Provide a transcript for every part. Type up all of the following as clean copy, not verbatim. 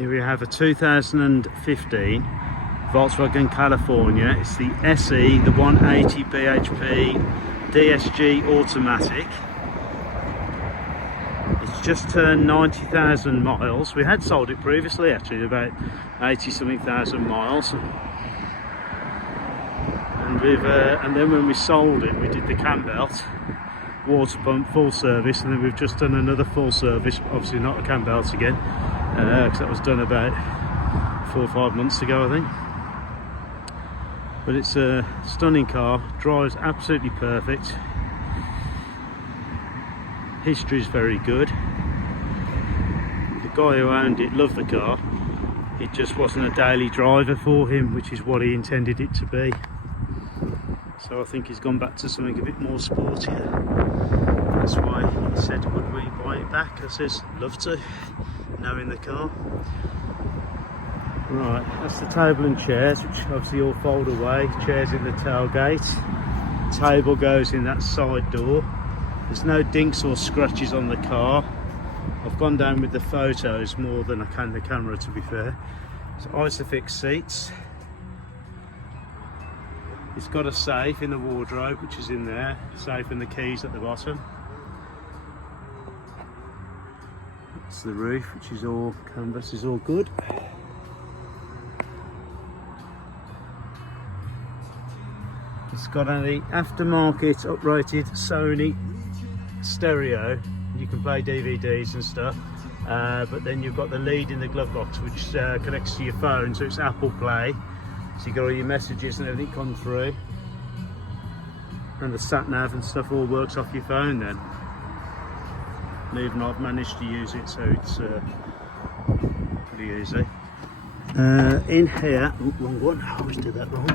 Here we have a 2015 Volkswagen California. It's the SE, the 180 bhp DSG automatic. It's just turned 90,000 miles. We had sold it previously, actually, about 80 something thousand miles. And then when we sold it, we did the Cambelt water pump full service, and then we've just done another full service, obviously not a Cambelt again, because that was done about 4 or 5 months ago, I think. But it's a stunning car, drives absolutely perfect, history is very good. The guy who owned it loved the car, it just wasn't a daily driver for him, which is what he intended it to be. So I think he's gone back to something a bit more sportier. That's why he said, would we buy it back? I says, love to, knowing the car. Right, that's the table and chairs, which obviously all fold away. Chairs in the tailgate. Table goes in that side door. There's no dinks or scratches on the car. I've gone down with the photos more than I can the camera, to be fair. It's Isofix seats. It's got a safe in the wardrobe, which is in there. Safe and the keys at the bottom. That's the roof, which is all canvas, is all good. It's got an aftermarket uprated Sony stereo. You can play DVDs and stuff, but then you've got the lead in the glove box, which connects to your phone, so it's Apple Play. So you got all your messages and everything come through, and the sat nav and stuff all works off your phone then. And even I've managed to use it, so it's pretty easy. In here, wrong one, I always do that wrong.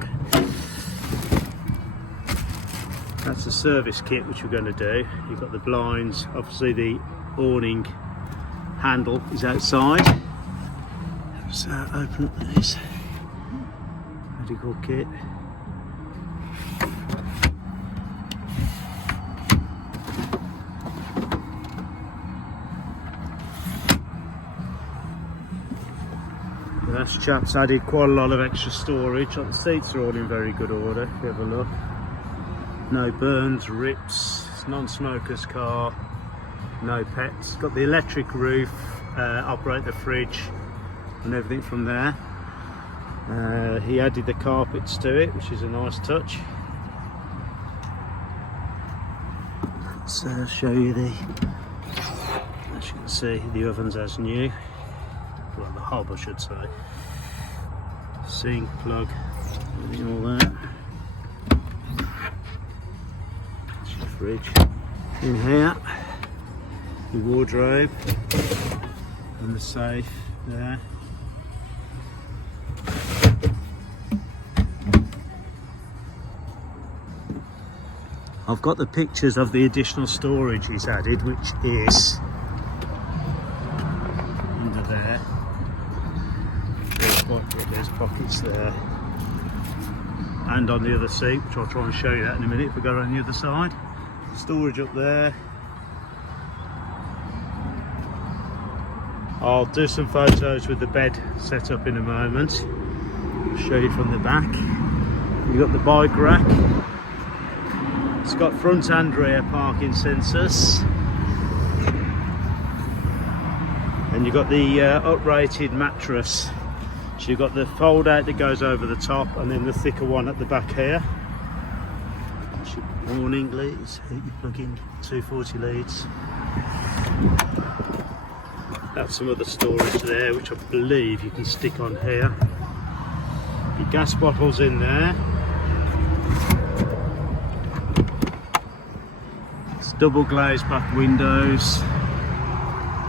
That's the service kit which we're going to do. You've got the blinds, obviously the awning handle is outside. So open up this medical kit. That's chaps added quite a lot of extra storage. The seats are all in very good order, if you have a look. No burns, rips, it's non-smoker's car, no pets. Got the electric roof, operate the fridge and everything from there. He added the carpets to it, which is a nice touch. Let's show you the, as you can see, the oven's as new. Well, the hob I should say. Sink, plug, everything all there. Fridge in here, the wardrobe and the safe there. I've got the pictures of the additional storage he's added, which is under there. There's pockets there, and on the other seat, which I'll try and show you that in a minute if we go around the other side. Storage up there. I'll do some photos with the bed set up in a moment. I'll show you from the back. You've got the bike rack. It's got front and rear parking sensors. And you've got the uprated mattress. So you've got the fold out that goes over the top, and then the thicker one at the back here. Awning leads, you plug in 240 leads. That's some other storage there, which I believe you can stick on here. Your gas bottles in there. It's double glazed back windows.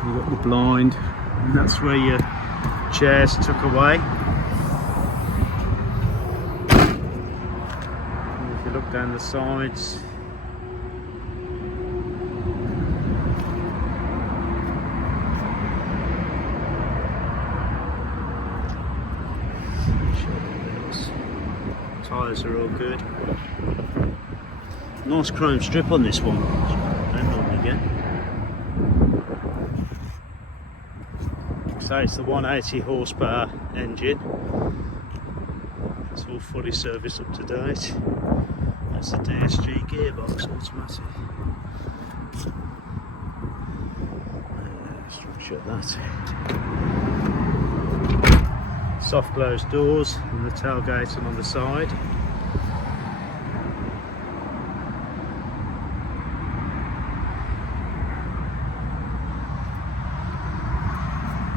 You've got the blind, and that's where your chairs tuck away. Look down the sides. Tyres are all good. Nice chrome strip on this one. Don't normally get. So it's the 180 horsepower engine. It's all fully serviced up to date. That's a DSG gearbox automatic. Let's shut that. Soft closed doors and the tailgate on the side.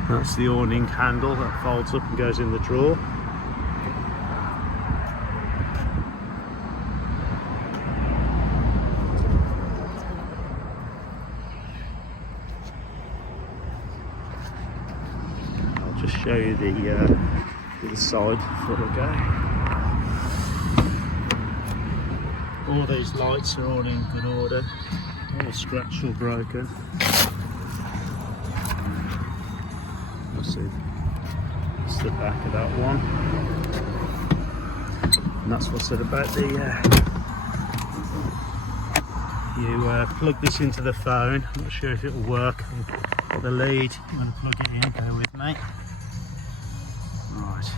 That's the awning handle that folds up and goes in the drawer. I'll just show you the side before I go. All these lights are all in good order, all scratched or broken. See, that's the back of that one, and that's what's said about the you plug this into the phone. I'm not sure if it will work. The lead, I'm going to plug it in, bear with me. Right.